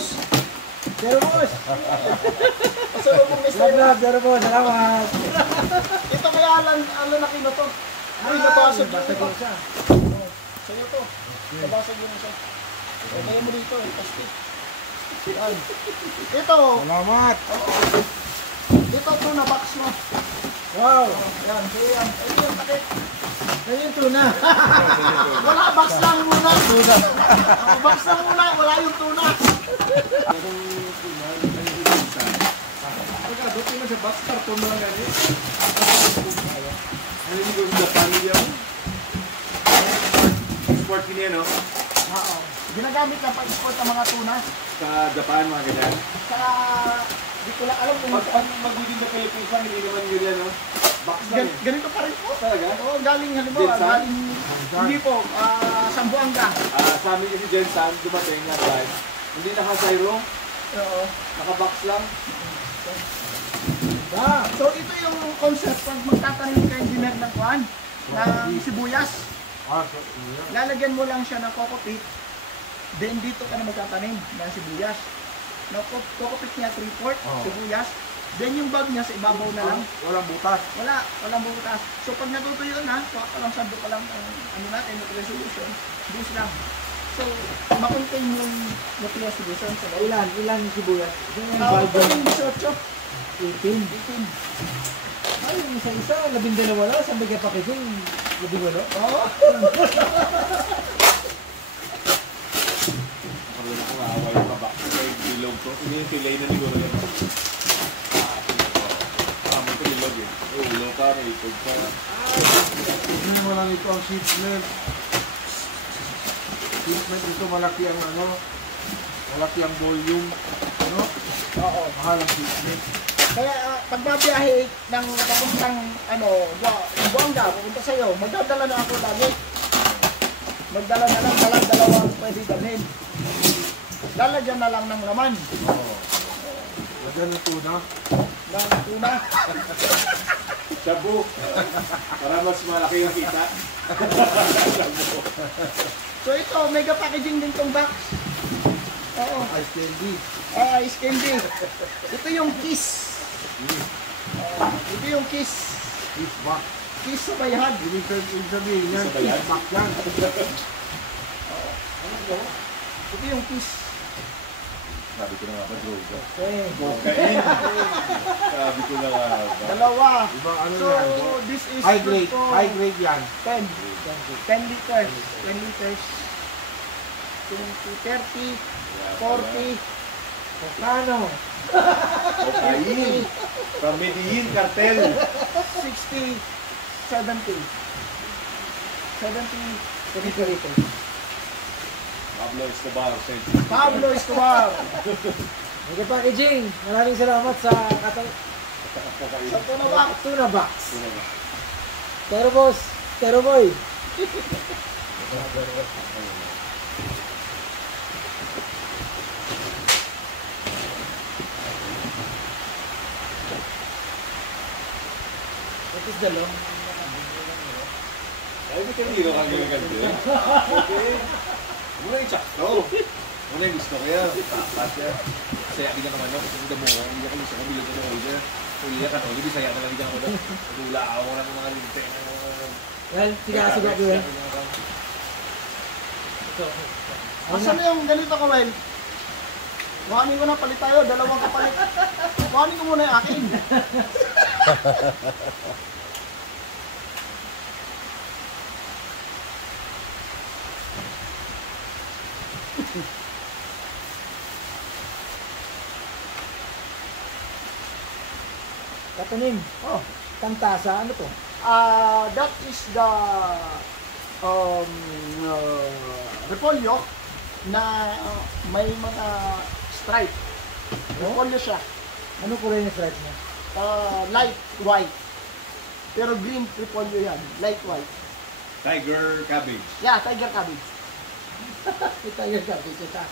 Termos. Termos. Pasalubong ni Sir. Termos. Salamat. Ito kaya Alan Aquino to. Ay, nabasag yung ito. siya. Sa'yo to. Nabasag yung isa. Kaya mo dito eh. Plastic. Yan. Ito. Salamat. Ito tuna box mo. Wow. Yan. Yan. Ito yung takip. Ayun yung tuna. Wala, box lang muna. Tuna. Box lang muna. Wala yung tuna. Pagkabuti mo sa box, karton mo lang ganyan. Ano yung gawin sa pamilya mo? Export ko niya, no? Oo. Ginagamit lang pag-export ng mga tuna. Sa Japan, mga ganyan. Sa... Di ko lang alam kung... Pag mag-within the Philippines lang, hindi naman yun yan, no? Box lang eh. Ganito pa rin po. Talaga? Oo, galing halimbawa. Jensan? Galing... Hindi po. Sambuanga. Sa amin kasi Jensan, dumating na time. Hindi naka-syro, Oo. naka-box lang. So ito yung concept pag magtatanim ka engineer ng kuhan, ng sibuyas. Lalagyan mo lang siya ng coco peat. Then dito ka na magtatanim ng sibuyas. No, coco peat niya 3/4 sibuyas. Then yung bag niya sa ibabaw na lang. Walang butas. Walang butas. So pag natutuyo na, walang sando pa lang ano natin, nutrient solution. Boost lang. So makontain yung nutrient solution sa loob. Ilan sibuyas? Ito yung 18. 18. Ay, yung isa-isa, 12 na, sabi kay Pakising, 12. Oo. Nakaroon ako maawa yung kabak. Kaya bilog ko. Hindi yung pilay na liguro yan. Mo ito bilog eh. Ulo ka, may itog ka. Ano naman lang ito ang shipment. Shipment ito, malaki ang malaki ang volume. Ano? Oo. Mahal ang shipment. Kaya pagbabiyahe ng papuntang Buanga, pupunta sa'yo, magdadala na ako lagi. Magdala na lang, dalawang pwede dalhin. Lalagyan na lang ng laman. Oo. Lagyan ng tuna. Ng tuna. Shabu. Para mas malaki yung kita. So ito, mega packaging din tong box. Oo. Ice candy. Ice candy. Ito yung kiss. Ito yung kiss. Kiss back. Kiss sa bayhad. Ibig sabihin yan, Kiss sa bayhad? kiss back yan. Ito yung kiss. Sabi ko na nga ba, droga. Okay. Cocaine. Sabi ko na nga ba. Dalawa. Diba ano So, yan? this is High grade. for High grade yan. 10 liters. 10 liters. 20, 30, 40, Kano? Cocaine. From Medellin, cartel. 60, 70. 70 liters. Pablo Escobar, Saint. Pablo Escobar. Mega packaging. Maraming salamat sa Cocaine. Sa tuna box. tuna box. Termos. Teroboy. What is the long? Ay, may kanino kang gaganda. Okay. Muna yung tsakto. Muna yung gusto ko yan. Tapat yan. Saya ka naman ako. Hindi mo, hindi ako gusto ko bilog ko ng older. Uli ka to. Hindi saya na lang ako doon. Nagula ako na ng mga linte. Yan, sigasigap ko yan. Asan na yung ganito ka, Well? Kuhanin ko na, palit tayo. Dalawang kapalit. Kuhanin ko muna yung akin. Katanim. Oh. Tantasa. Ano to? That is the repolyo na may mga stripe. Repolyo siya. Ano kulay ng stripe niya? Light white. Pero green repolyo yan. Light white. Tiger cabbage. Yeah, tiger cabbage. Ito yung sabi kita.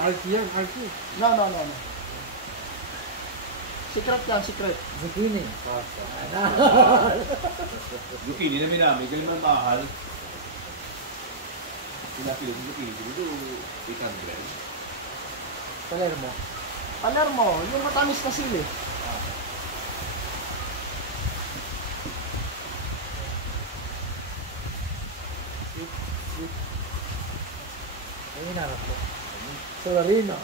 Arky yan, Arky. No. Secret yan, secret. Zucchini. Zucchini na minami. Galing man mahal. Pinapilo sa zucchini. Dito, 800. Palermo. Palermo, yung matamis na sili. Ay, hinarap ko. Solarino.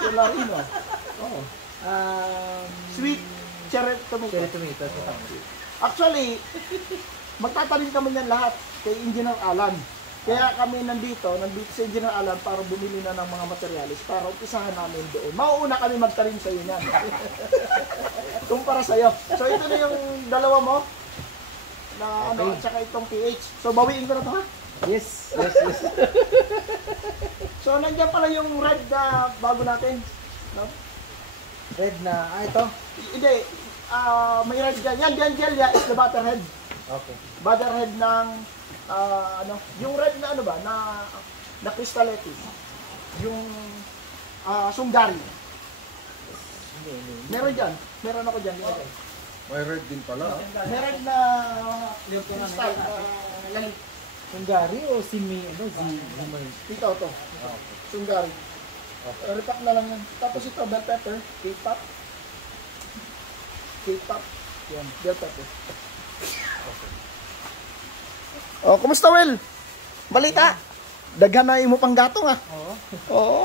Solarino. Oo. Sweet cherry tomato. Cherry tomato. Actually, magtatanim kami yan lahat kay Engineer Alan. Kaya kami nandito sa Engineer Alan para bumili na ng mga materyales para umpisahan namin doon. Mauuna kami magtanim sa iyo niyan. Kumpara sa iyo. So ito na yung dalawa mo na ano, at saka itong pH. So bawiin ko na to ha. Yes. So nandiyan pala yung red na bago natin. No? Red na, ito. Hindi, may red dyan. Yan Gelia is the butterhead. Okay. Butterhead ng ano, yung red na ano ba na crystalletti. Yung Sungari. Meron dyan. Meron ako dyan. Okay. May red din pala. May red na crystal na lalit. Sungari o simi, ano, zimay? Ito. Sungari. Repack na lang yan. Tapos ito, bell pepper, K-pop. Yan, bell pepper. Oh, kumusta, Will? Balita? Daghan na imo pang gatong ah. Oo. Oo.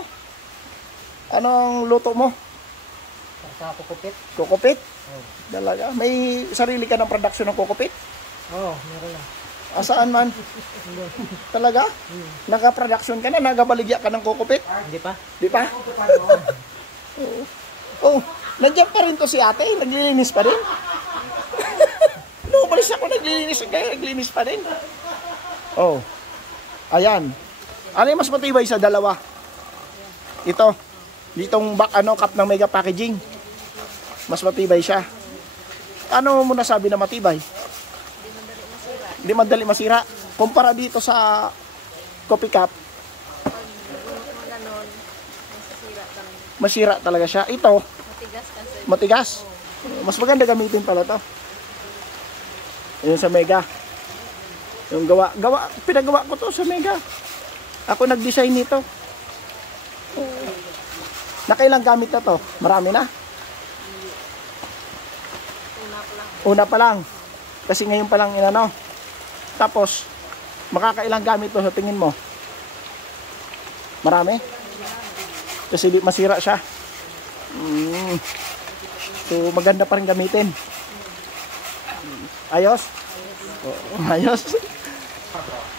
Anong luto mo? Sa kukupit. Kokopit? Oo. Dalaga. May sarili ka ng production ng kokopit? Oo, meron lang. Asaan man? Talaga? Naka-production ka na? Nagabaligya ka ng kokopit? Hindi pa? Di pa? Oo. Oh, nandiyan pa rin to si ate. Naglilinis pa rin. No, balis ako naglilinis pa rin. Oh. Ayan. Ano yung mas matibay sa dalawa? Ito. Ditong cup ng mega packaging. Mas matibay siya. Ano mo nasabi na matibay? Hindi madali masira. Kumpara dito sa coffee cup. Masira talaga siya. Ito, matigas. Mas maganda gamitin pala to. Yun sa Mega. Yung pinagawa ko to sa Mega. Ako nag-design nito. Nakailang gamit na to? Marami na? Una pa lang. Kasi ngayon pa lang inano. Tapos, makakailang gamit to sa tingin mo? Marami? Kasi di masira siya. So maganda pa rin gamitin. Ayos? Ayos.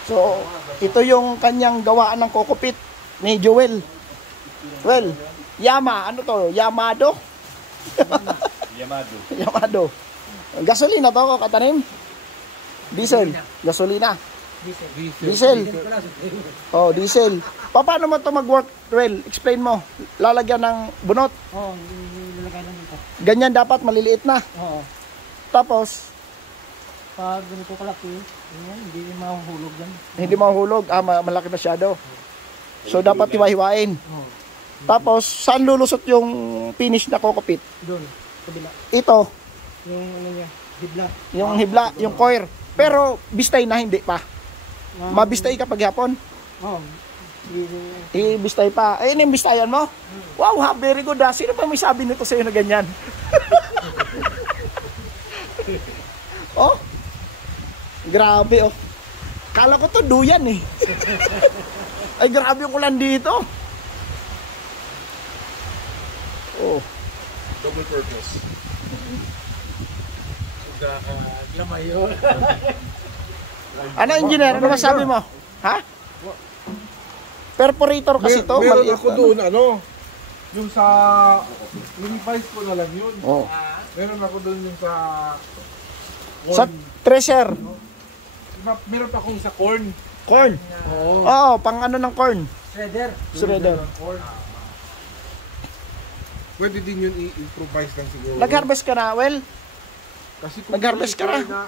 So ito yung kanyang gawaan ng kokopit ni Joel. Well, ano to? Yamado? Yamado. Gasolina to, katanim? Diesel. Gasolina. Diesel. Oh, diesel. Paano mo to mag-work, Well? Explain mo. Lalagyan ng bunot. Oo, nilalagay lang dito. Ganyan dapat, maliliit na. Oo. Tapos, Pag ganito kalaki, hindi mahuhulog yan. hindi mahuhulog. Malaki masyado. So, dapat hiwa-hiwain. Oo. Tapos, saan lulusot yung finish na kokopit? Doon, kabila. Ito, Yung ano niya, hibla. yung hibla, yung coir. Pero, bistay na, hindi pa. Mabistay kapag hapon. Oo. Ibistay pa. Ayun yung bistayan mo. Wow, very good ah. Sino pa may sabi nito sa'yo na ganyan? Oh, grabe oh. Kala ko to duyan eh. Ay, grabe yung ulan dito. Oh. Double purpose. Lamay yun. Ano, engineer? Ano masabi mo? Ha? Perforator kasi to. Meron maliit ako na, doon, yung sa, revise ko na lang yun. Oh. Meron ako doon yung sa, Sa treasure. meron pa akong sa corn. Corn. Oo. Oo, pang ano ng corn. Shredder. Shredder. Pwede din yun i-improvise lang siguro. Nag-harvest ka na, Well? Kasi kung Nag-harvest ka na?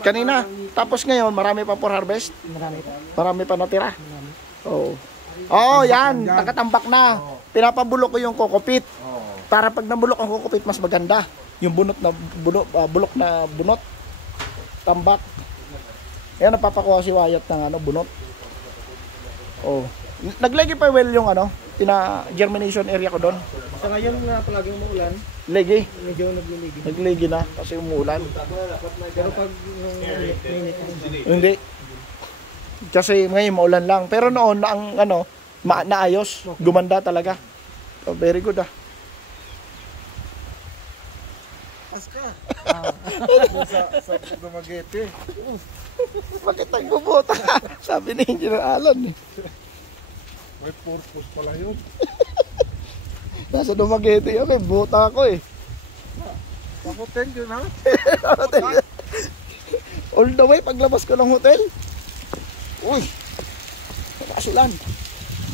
Kanina. Tapos ngayon, marami pa for harvest. Marami pa. Marami pa natira. Marami. Oo. Oo, yan. Nakatambak na. Pinapabulok ko yung kokopit. Para pag nabulok ang kokopit, mas maganda. Yung bunot na bulok na bunot. Tambak. Yan, napapakuha si Wyatt ng bunot. Oh. Naglagay pa well yung germination area ko doon. Sa ngayon na palaging maulan, Legi. medyo nagliligi. Nagligi na kasi umuulan. Pero pag nung minute, Hindi. Kasi ngayon maulan lang. Pero noon ang naayos, gumanda talaga. So, very good ah. Aska. Sa Dumaguete. Bakit nagbubuta? Sabi ni Engineer Alan eh. May purpose pala yun. Nasa Dumaguete ako eh, buta ako eh. Sa hotel yun ha? All the way paglabas ko ng hotel. Uy, nakasulan.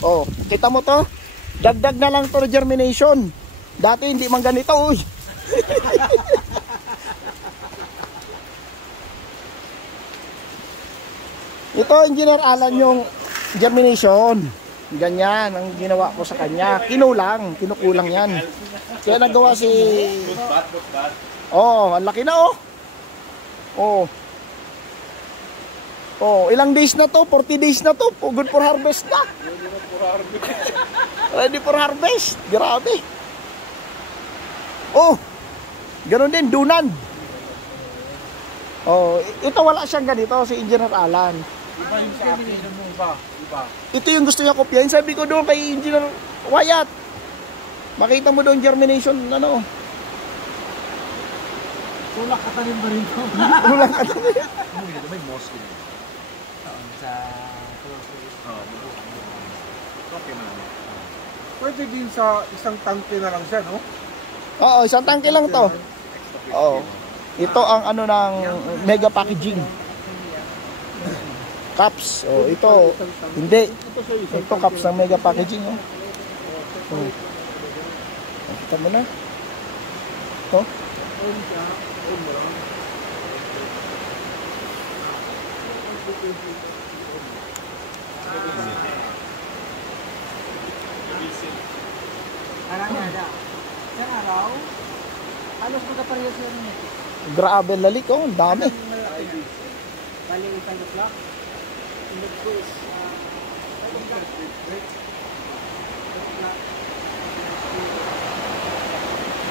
Oh, kita mo to? Dagdag na lang to germination. Dati hindi man ganito, uy. Ito, Engineer Alan, yung germination. Ganyan ang ginawa ko sa kanya. Kinukulang yan. Kaya nagawa si... Oh, ang laki na oh. Oh. Oh, ilang days na to? 40 days na to. Good for harvest na. Ready for harvest. Grabe. Oh. Ganon din, dunan. Oh, ito wala siyang ganito si Engineer Alan. Iba yung sa akin. Iba. Ito yung gusto niya kopyahin. Sabi ko doon kay Engineer Wyatt. Makita mo doon germination, ano. tulak ka tanim ba rin ko? Kulang ka doon. May mosque din. Sa... Okay man. Pwede din sa isang tangke na lang siya, no? Oo, isang tangke lang to. Oo. Ito ang ano ng mega packaging. Cups. Oh, ito. Hindi. Ito cups ng mega packaging. Oh. Oh. Kita mo na. Oh. Arangada. Sa araw, halos magkaparehas yan nito. Grabe lalik. Oh, ang dami. Bali, 5 o'clock. Init ko is 5 o'clock.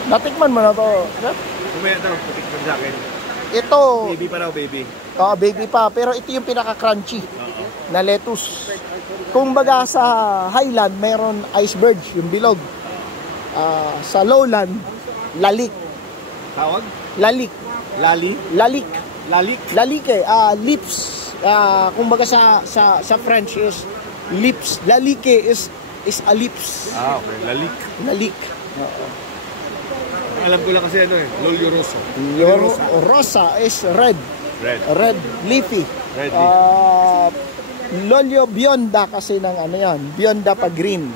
Natikman mo na to. Kumaya daw, putik sa akin. Ito. Baby pa raw, baby. Baby pa. Pero ito yung pinaka-crunchy na lettuce. Kung baga sa highland, mayroon iceberg, yung bilog. Sa lowland, lalik. Tawag? Lalik. Lali? Lalik. Lalik? Lalik eh. Lips. Kung baga sa French is lips. Lalike is a lips. Okay. Lalik. Lalik. Alam ko lang kasi ano eh. Lolio Rosso. Yung rosa is red. Red. Red leafy. Red Lolio Bionda kasi ng ano yan. Bionda pa green.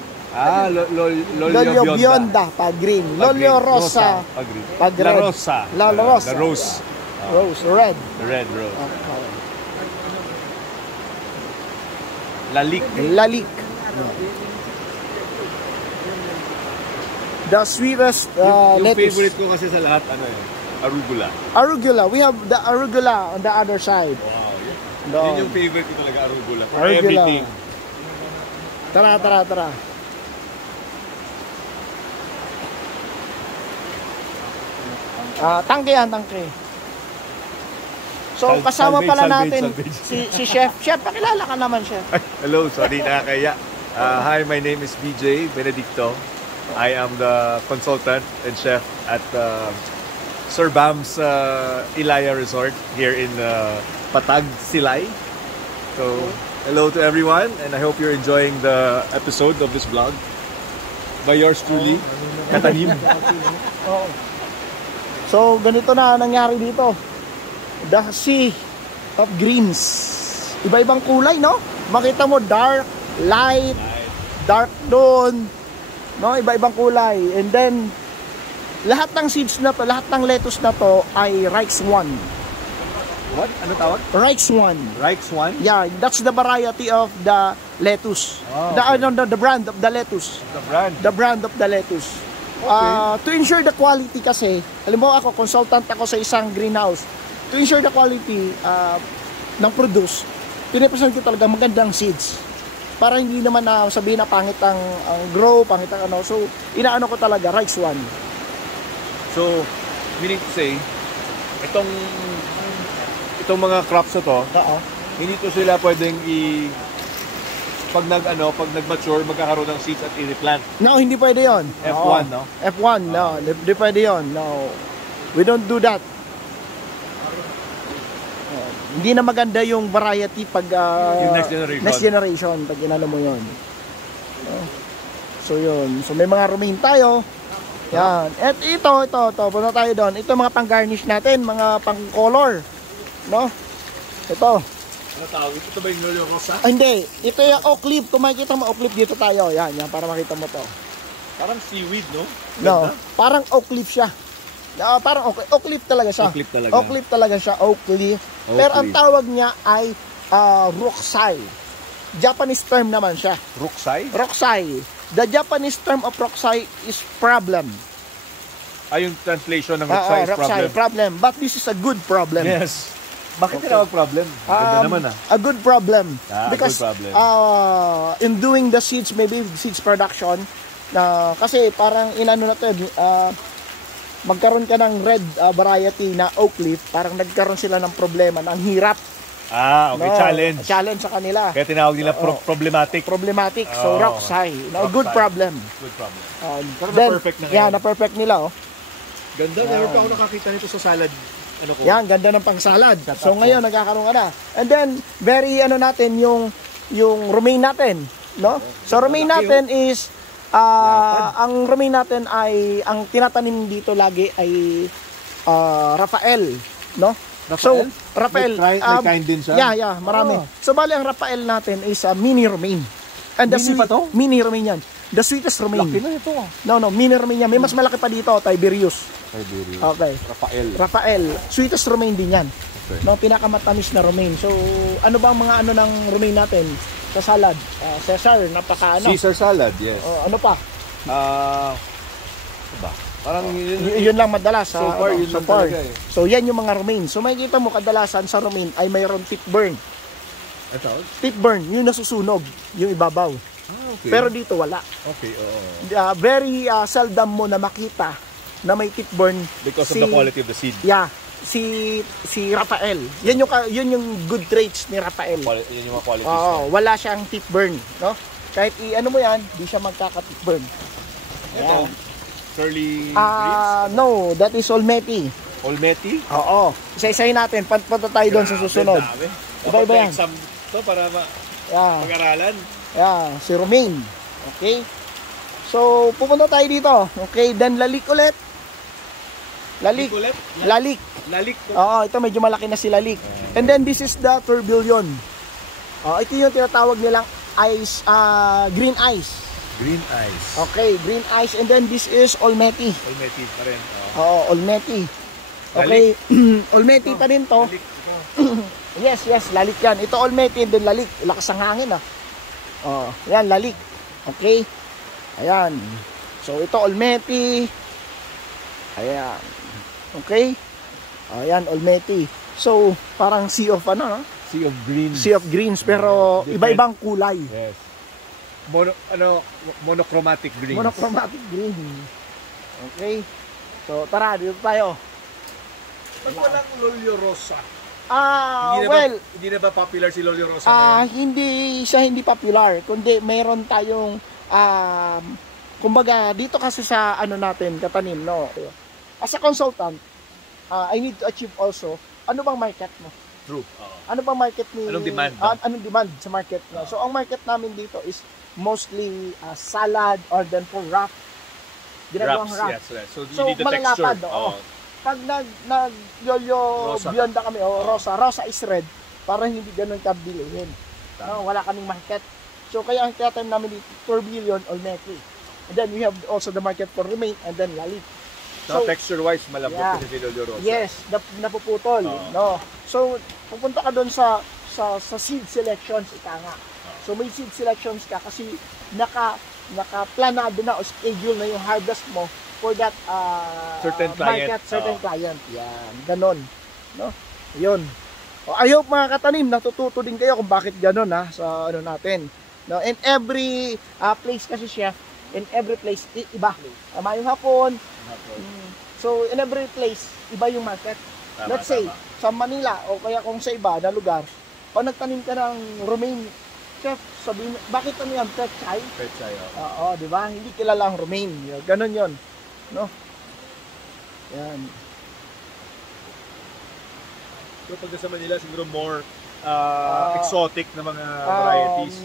Lolio Bionda pa green. Lolio Rosa pa green. pa red. La Rosa. La Rosa. The rose. Rose, red. The red rose. Okay. Lalik. Lalik. The sweetest Yung lettuce. favorite ko kasi sa lahat, ano yun? Arugula. Arugula. We have the arugula on the other side. Wow. Yun No. yung favorite ko talaga, arugula. For Arugula. everything. Tara. Tangke yan, tangke. So, kasama pala natin si Chef. Chef, pakilala ka naman, Chef. Hello, sorry nakakaya. Hi, my name is BJ Benedicto. I am the consultant and chef at Sir Bam's Ilaya Resort here in Patag, Silay. So, hello to everyone and I hope you're enjoying the episode of this vlog by yours truly, Katanim. Oo. So, ganito na nangyari dito. The sea of greens. Iba-ibang kulay, no? Makita mo, dark, light, dark doon. No, iba-ibang kulay. And then, lahat ng seeds na to, lahat ng lettuce na to ay Reichs 1. What? Ano tawag? Reichs 1. Reichs 1? Yeah, that's the variety of the lettuce. Oh, The brand of the lettuce. The brand. The brand of the lettuce. To ensure the quality kasi, alam mo ako, consultant ako sa isang greenhouse. To ensure the quality ng produce, pinapresent ko talaga magandang seeds. para hindi naman na sabihin na pangit ang grow, pangit ang ano. So, inaano ko talaga, rice one. So, meaning to say, itong mga crops na to, Oo. hindi to sila pwedeng pag nag-mature, magkakaroon ng seeds at i-replant. No, hindi pwede yon. F1, no? F1, no. Hindi pwede yon. No. We don't do that. Hindi na maganda yung variety pag Yung next generation. Next generation, pag inano mo yon. So yun. So may mga romaine tayo. Yan. At ito. Punta tayo doon. Ito mga pang-garnish natin, mga pang-color. No? Ito. Ano tawag? Ito ba yung Lolio Rosa? Hindi. Ito yung oak leaf. Kung makikita mo oak leaf, dito tayo. Yan, para makita mo to. Parang seaweed, no? No, parang oak leaf siya. Parang oak leaf talaga siya. Oak leaf talaga. Oak leaf talaga siya, oak leaf. Oak Pero ang leaf. tawag niya ay roksai. Japanese term naman siya. Roksai? Roksai. The Japanese term of roksai is problem. Yung translation ng roksai is roksai, problem. But this is a good problem. Yes. Bakit tinawag problem? Ganda naman A good problem. Because good problem. In doing the seeds, maybe seeds production, kasi parang inano na to, magkaroon ka ng red variety na oak leaf, parang nagkaroon sila ng problema, ng hirap. Okay. No, Challenge. Challenge sa kanila. Kaya tinawag nila problematic. Problematic. So, roksai. Good problem. Good problem. Pero na-perfect na ngayon. na-perfect nila, oh. Ganda. Meron pa ako nakakita nito sa salad. Ano ko? Yan, ganda ng pang-salad. So, ngayon, nagkakaroon ka na. And then, very, natin, yung romaine natin, no? So, romaine natin is, ang romaine natin ay, ang tinatanim dito lagi ay, Rafael, no? So, Rafael, may kind din siya? Yeah, marami. So, bali, ang Rafael natin is mini romaine. And Mini pa to? Mini romaine yan. The sweetest romaine. Laki na ito. No, mini romaine yan. May mas malaki pa dito, Tiberius. Okay. Rafael. Sweetest romaine din yan. Okay. No, pinakamatamis na romaine. So, ano ba ang mga ng romaine natin sa salad? Caesar, Caesar salad, yes. Ano pa? Diba? Parang Yun lang madalas. So far, yun lang talaga eh. So, yan yung mga romaine. So, makikita mo kadalasan sa romaine ay mayroon tip burn. Ito? Tip burn, yung nasusunog, yung ibabaw. Okay. Pero dito wala. Okay, oo. Very seldom mo na makita na may tip burn Because of the quality of the seed. Yeah, si Rafael. Yun yung good traits ni Rafael. Yun yung mga qualities. Wala siyang tip burn, no? Kahit ano mo yan, di siya magkaka-tip burn. Ito, curly grapes. No, that is Olmeti. Olmeti? Oo. Isa-isahin natin, punta tayo doon sa susunod. Iba-iba yan. Exam to para mag-aralan. Yeah, si Romaine. Okay? So, pupunta tayo dito. Okay, then lalik ulit. Lalik. Lalik to. Oo, ito medyo malaki na si lalik. And then this is the tourbillon. Ito yung tinatawag nilang ice, green ice. Green ice. Okay, green ice. And then this is Olmeti. Olmeti pa rin. Olmeti. Okay, Olmeti pa rin to. Yes, lalik yan. Ito Olmeti and then lalik. Lakas ang hangin yan, lalik. Okay. Ayan. So, ito Olmeti. Ayan. Okay. Ayan, Olmeti. So, parang sea of Sea of greens. Sea of greens, pero iba-ibang kulay. Yes. Monochromatic greens. Monochromatic green. Okay. So, tara, dito tayo. Pag walang Lolio Rosa. Hindi na ba popular si Lolio Rosa? Hindi siya hindi popular, kundi mayroon tayong kumbaga dito kasi sa natin katanim, no. As a consultant, I need to achieve also ano bang market mo? True. Ano bang market ni Anong demand? Anong demand sa market mo? So ang market namin dito is mostly salad or then for wrap. Ginagawang wrap. Yes. So you So, need the malalapad, texture. oo. Pag nag-Lolio Rosa. Bionda kami, Rosa is red, para hindi ganun kabilihin. Wala kaming market. So, kaya ang tiyatime namin dito, tourbillon, Olmeti. And then, we have also the market for romaine, and then lalik. So, texture-wise, malambot yeah. kasi si Lolio Rosa. Yes, napuputol. No? So, pupunta ka doon sa seed selections, ika nga. So, may seed selections ka kasi nakaplanado na o schedule na yung harvest mo for that certain client. market, certain client. Yan, ganon. No? Yun. I hope mga katanim, natututo din kayo kung bakit ganon sa natin. No, in every place kasi chef, in every place iba. Mayong hapon. So in every place iba yung market. Let's say sa Manila o kaya kung sa iba na lugar, pag nagtanim ka ng romaine, chef, sabihin, bakit ano yan? Pechay? Pechay, Oo, di ba? Hindi kilala ang romaine. Ganon yon, no? Yan. So pag sa Manila, siguro more exotic na mga varieties.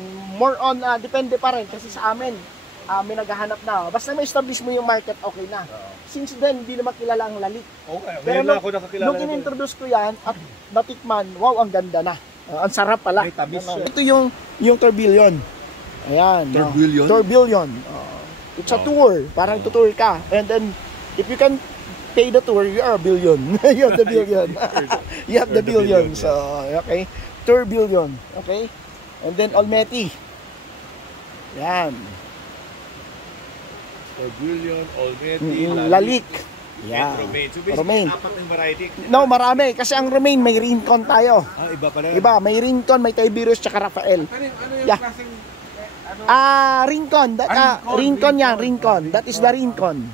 More on, depende pa rin kasi sa amin, may naghahanap na. Basta may establish mo yung market, okay na. Since then, hindi naman kilala ang lalik. Okay, Pero ngayon lang ako nakakilala. nung in-introduce ko yan at natikman, wow, ang ganda na. Ang sarap pala. May tamis siya. Ito yung tourbillon. Ayan. Tourbillon? Tourbillon. It's a tour. Parang tutour ka. And then, if you can pay the tour, you are a billion. You have the billion. You have the billion. So, okay. Tourbillon. Okay. And then, Olmeti. Yan. Tourbillon, Olmeti, Lalik. Yeah. Romaine. So basically, Romaine. apat ng variety. No, marami. Kasi ang romaine, may rincon tayo. Iba pala. Iba, may rincon, may Tiberius, tsaka Rafael. Ano yung Yeah. klaseng... Rincon. Rincon yan, rincon. That is the rincon.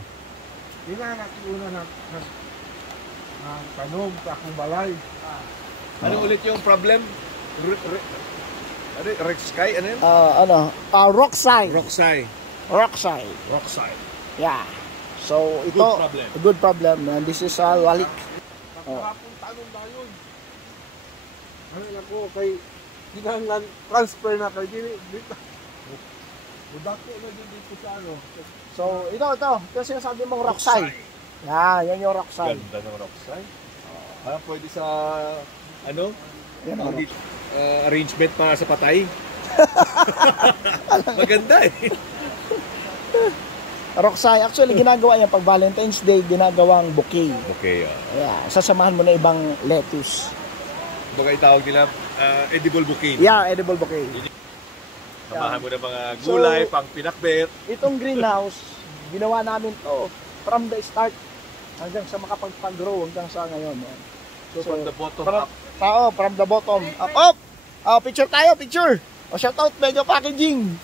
Di ba nakiuna na tanog sa akong balay? Ano ulit yung problem? Rex Sky? Ano yun? Rockside. Roxai. Rockside. Roxai. Yeah. So, ito, Good problem. a good problem. And this is Lalik. Makarapong tanong na yun. Ano ako, kay ginangan transfer na kay dito. Budako na din dito sa ano. So, ito. Kasi sabi mong Rockside. Yan yung Rockside. Ganda ng Roxai. Pwede sa, ano? Yan ang Arrangement para sa patay. Maganda eh. Rockside. Actually, ginagawa yan pag Valentine's Day, ginagawang bouquet. Okay. Yeah. Sasamahan mo na ibang lettuce. Baga itawag nila edible bouquet. Yeah, edible bouquet. Samahan mo na mga gulay, So, pang pinakbet. Itong greenhouse, ginawa namin to from the start hanggang sa makapag-grow hanggang sa ngayon. Yan. So, from the bottom from, up. from the bottom up. Picture tayo, picture. Shout out, Mega Packaging.